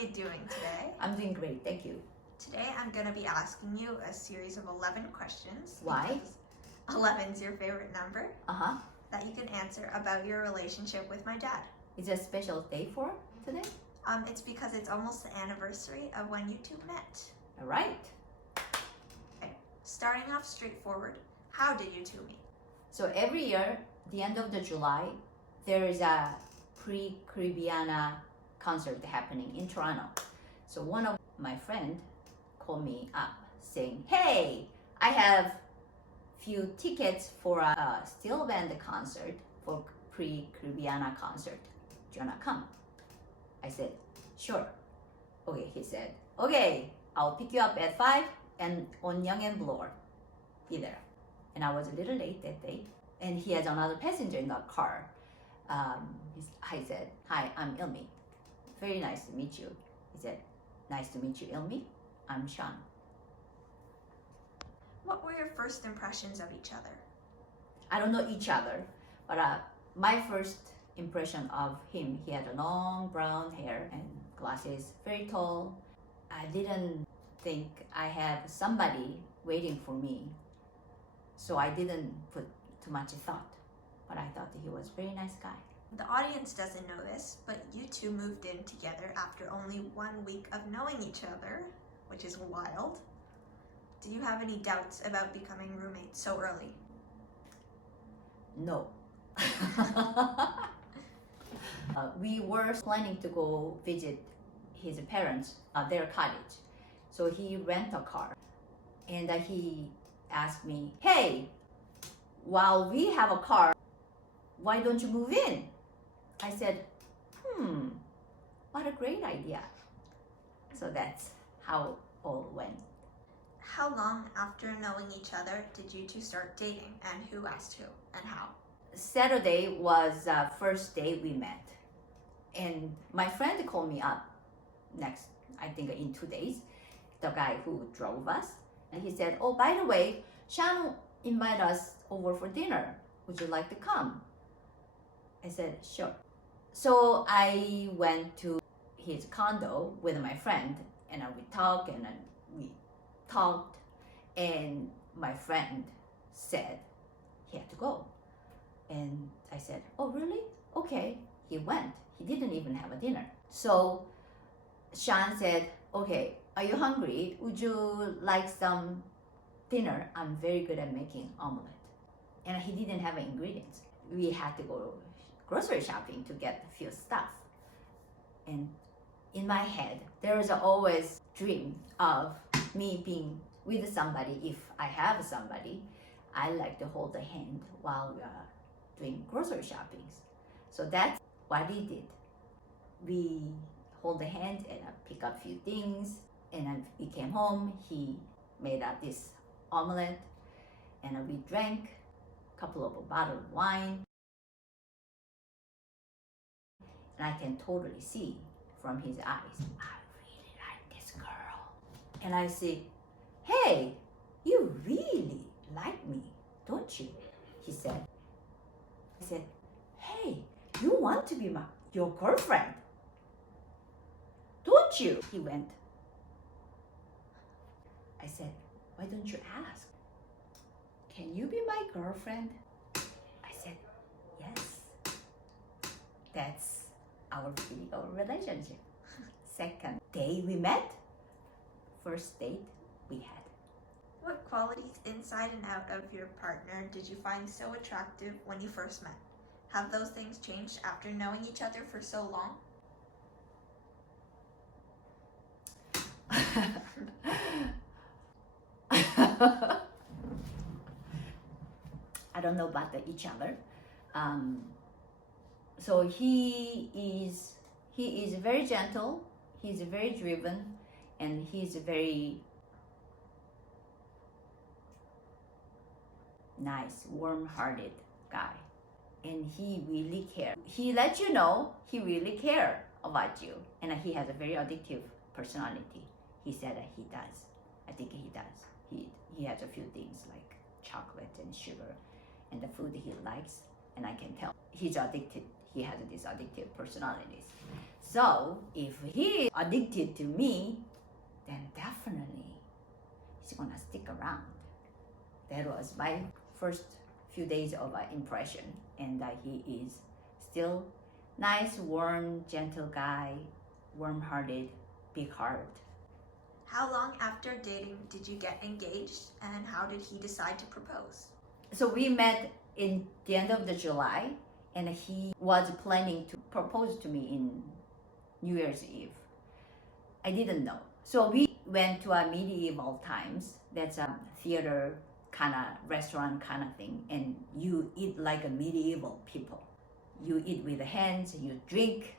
you doing today? I'm doing great, thank you. Today I'm going to be asking you a series of 11 questions. Why? 11 is your favorite number. Uh-huh. That you can answer about your relationship with my dad. Is it a special day for today? It's because it's almost the anniversary of when you two met. All right. Okay. Starting off straightforward, how did you two meet? So every year, the end of the July, there is a pre-Caribbeana concert happening in Toronto. So one of my friend called me up saying, hey, I have few tickets for a steel band concert for pre-Caribbeana concert. Do you wanna come? I said, sure. Okay, he said, okay, I'll pick you up at 5 and on Young and Bloor. Be there. And I was a little late that day. And he has another passenger in the car. I said, hi, I'm Ilmi. Very nice to meet you. He said, nice to meet you, Ilmi. I'm Sean. What were your first impressions of each other? I don't know each other, but my first impression of him, he had a long brown hair and glasses, very tall. I didn't think I have somebody waiting for me, so I didn't put too much thought, but I thought that he was a very nice guy. The audience doesn't know this, but you two moved in together after only 1 week of knowing each other, which is wild. Do you have any doubts about becoming roommates so early? No. We were planning to go visit his parents, their cottage. So he rent a car and he asked me, hey, while we have a car, why don't you move in? I said, what a great idea. So that's how all went. How long after knowing each other did you two start dating, and who asked who and how? Saturday was first day we met, and my friend called me up next, I think in 2 days, the guy who drove us, and he said, oh, by the way, Sean invited us over for dinner. Would you like to come? I said, sure. So I went to his condo with my friend, and we talked and my friend said he had to go. And I said, oh, really? Okay. He went. He didn't even have a dinner. So Sean said, okay, are you hungry? Would you like some dinner? I'm very good at making omelet. And he didn't have ingredients. We had to go grocery shopping to get a few stuff. And in my head, there was always dream of me being with somebody. If I have somebody, I like to hold the hand while we are doing grocery shopping. So that's what he did. We hold the hand and pick up a few things, and then we came home. He made up this omelet, and we drank a couple of bottles of wine. And I can totally see from his eyes, I really like this girl. And I say, hey, you really like me, don't you? He said. I said, hey, you want to be your girlfriend, don't you? He went. I said, why don't you ask? Can you be my girlfriend? I said, yes. That's our physical relationship. Second day we met. First date we had. What qualities inside and out of your partner did you find so attractive when you first met? Have those things changed after knowing each other for so long? I don't know about each other. So he is very gentle, he's very driven, and he's a very nice, warm-hearted guy. And he really cares. He lets you know he really cares about you. And he has a very addictive personality. He said that he does. I think he does. He has a few things like chocolate and sugar and the food he likes, and I can tell he's addicted. He has these addictive personalities. So if he addicted to me, then definitely he's gonna stick around. That was my first few days of impression, and he is still nice, warm, gentle guy, warm-hearted, big heart. How long after dating did you get engaged, and how did he decide to propose? So we met in the end of the July, and he was planning to propose to me in New Year's Eve. I didn't know. So we went to a medieval times. That's a theater kind of restaurant kind of thing, and you eat like a medieval people. You eat with the hands, you drink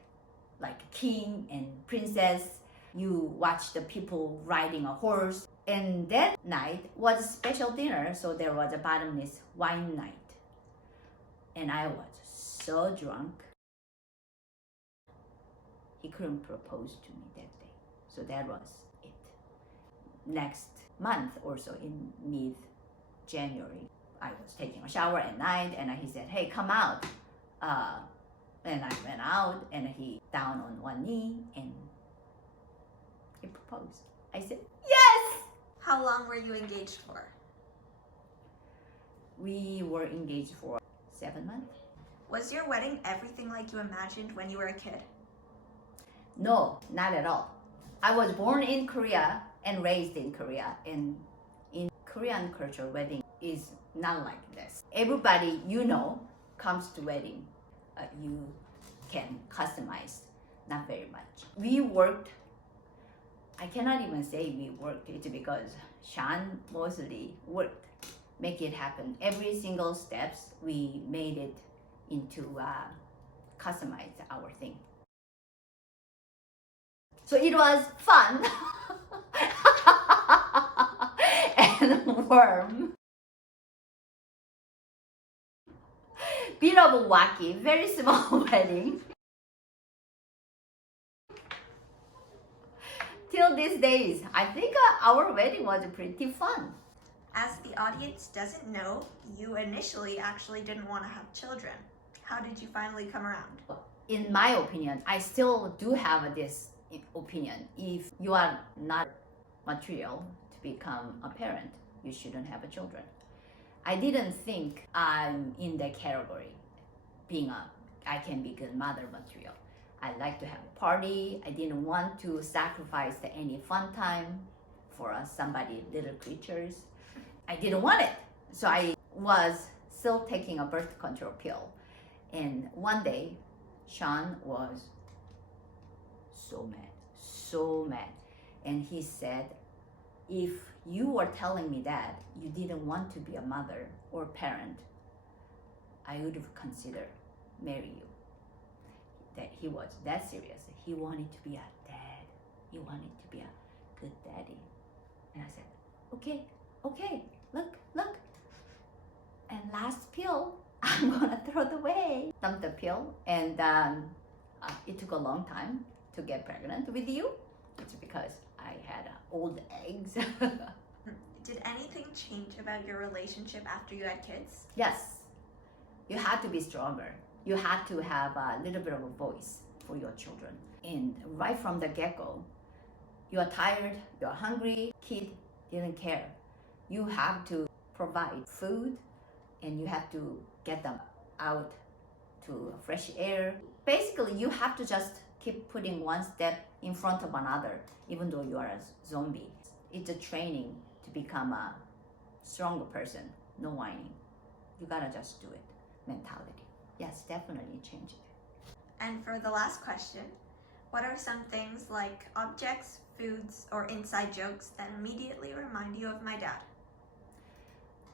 like a king and princess. You watch the people riding a horse. And that night was a special dinner, so there was a bottomless wine night. And I was so drunk. He couldn't propose to me that day. So that was it. Next month or so, in mid-January, I was taking a shower at night, and he said, "Hey, come out." And I went out, and he down on one knee, and he proposed. I said, "Yes!" How long were you engaged for? We were engaged for 7 months. Was your wedding everything like you imagined when you were a kid? No, not at all. I was born in Korea and raised in Korea, and in Korean culture, wedding is not like this. Everybody comes to wedding. You can customize, not very much. We worked. I cannot even say we worked. It's because Sean mostly worked, make it happen. Every single steps we made it into customize our thing. So it was fun and warm. Bit of a wacky, very small wedding. Till these days, I think our wedding was pretty fun. As the audience doesn't know, you initially actually didn't want to have children. How did you finally come around? In my opinion, I still do have this opinion. If you are not material to become a parent, you shouldn't have children. I didn't think I'm in that category, I can be good mother material. I like to have a party. I didn't want to sacrifice any fun time for somebody, little creatures. I didn't want it. So I was still taking a birth control pill. And one day, Sean was so mad. And he said, if you were telling me that you didn't want to be a mother or parent, I would have considered marry you. That he was that serious. He wanted to be a dad. He wanted to be a good daddy. And I said, okay, look. And last pill, I'm gonna throw it away. Dumped the pill, and it took a long time to get pregnant with you. It's because I had old eggs. Did anything change about your relationship after you had kids? Yes, you had to be stronger. You had to have a little bit of a voice for your children. And right from the get-go, you're tired, you're hungry, kid didn't care. You have to provide food, and you have to get them out to fresh air. Basically, you have to just keep putting one step in front of another, even though you are a zombie. It's a training to become a stronger person, no whining. You gotta just do it, mentality. Yes, definitely change it. And for the last question, what are some things like objects, foods, or inside jokes that immediately remind you of my dad?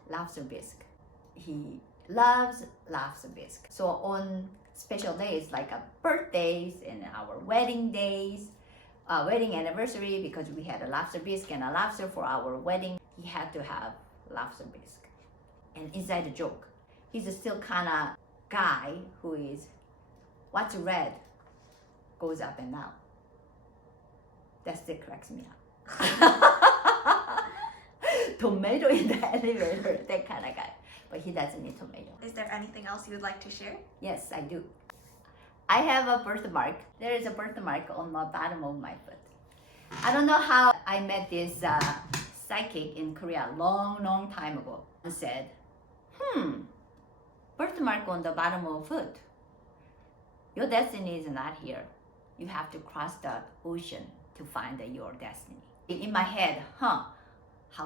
Lobster bisque. He loves lobster bisque. So on special days like birthdays and our wedding days, wedding anniversary, because we had a lobster bisque and a lobster for our wedding, he had to have lobster bisque. And inside the joke, he's still kind of guy who is, what's red goes up and down. That still cracks me up. Tomato in the elevator, that kind of guy. But he doesn't need tomato. Is there anything else you would like to share? Yes, I do. I have a birthmark. There is a birthmark on the bottom of my foot. I don't know how I met this psychic in Korea long time ago. And said, birthmark on the bottom of foot. Your destiny is not here. You have to cross the ocean to find your destiny. In my head, how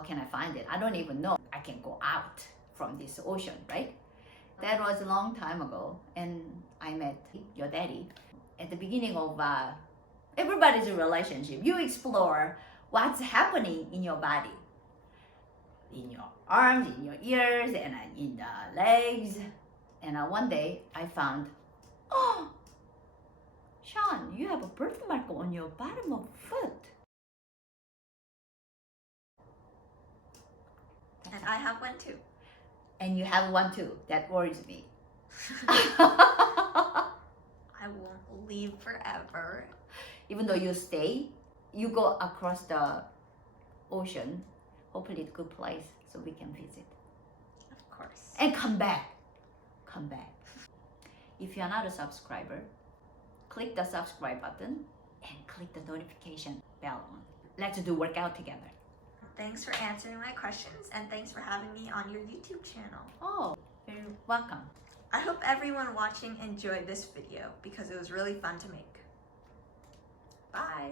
can I find it? I don't even know. I can go out from this ocean, right? That was a long time ago, and I met your daddy. At the beginning of everybody's relationship, you explore what's happening in your body. In your arms, in your ears, and in the legs. And one day, I found, oh, Sean, you have a birthmark on your bottom of foot. And I have one too. And you have one too. That worries me. I won't leave forever. Even though you stay, you go across the ocean. Hopefully it's a good place so we can visit. Of course. And come back. Come back. If you're not a subscriber, click the subscribe button and click the notification bell on. Let's do workout together. Thanks for answering my questions, and thanks for having me on your YouTube channel. Oh, you're welcome. I hope everyone watching enjoyed this video because it was really fun to make. Bye.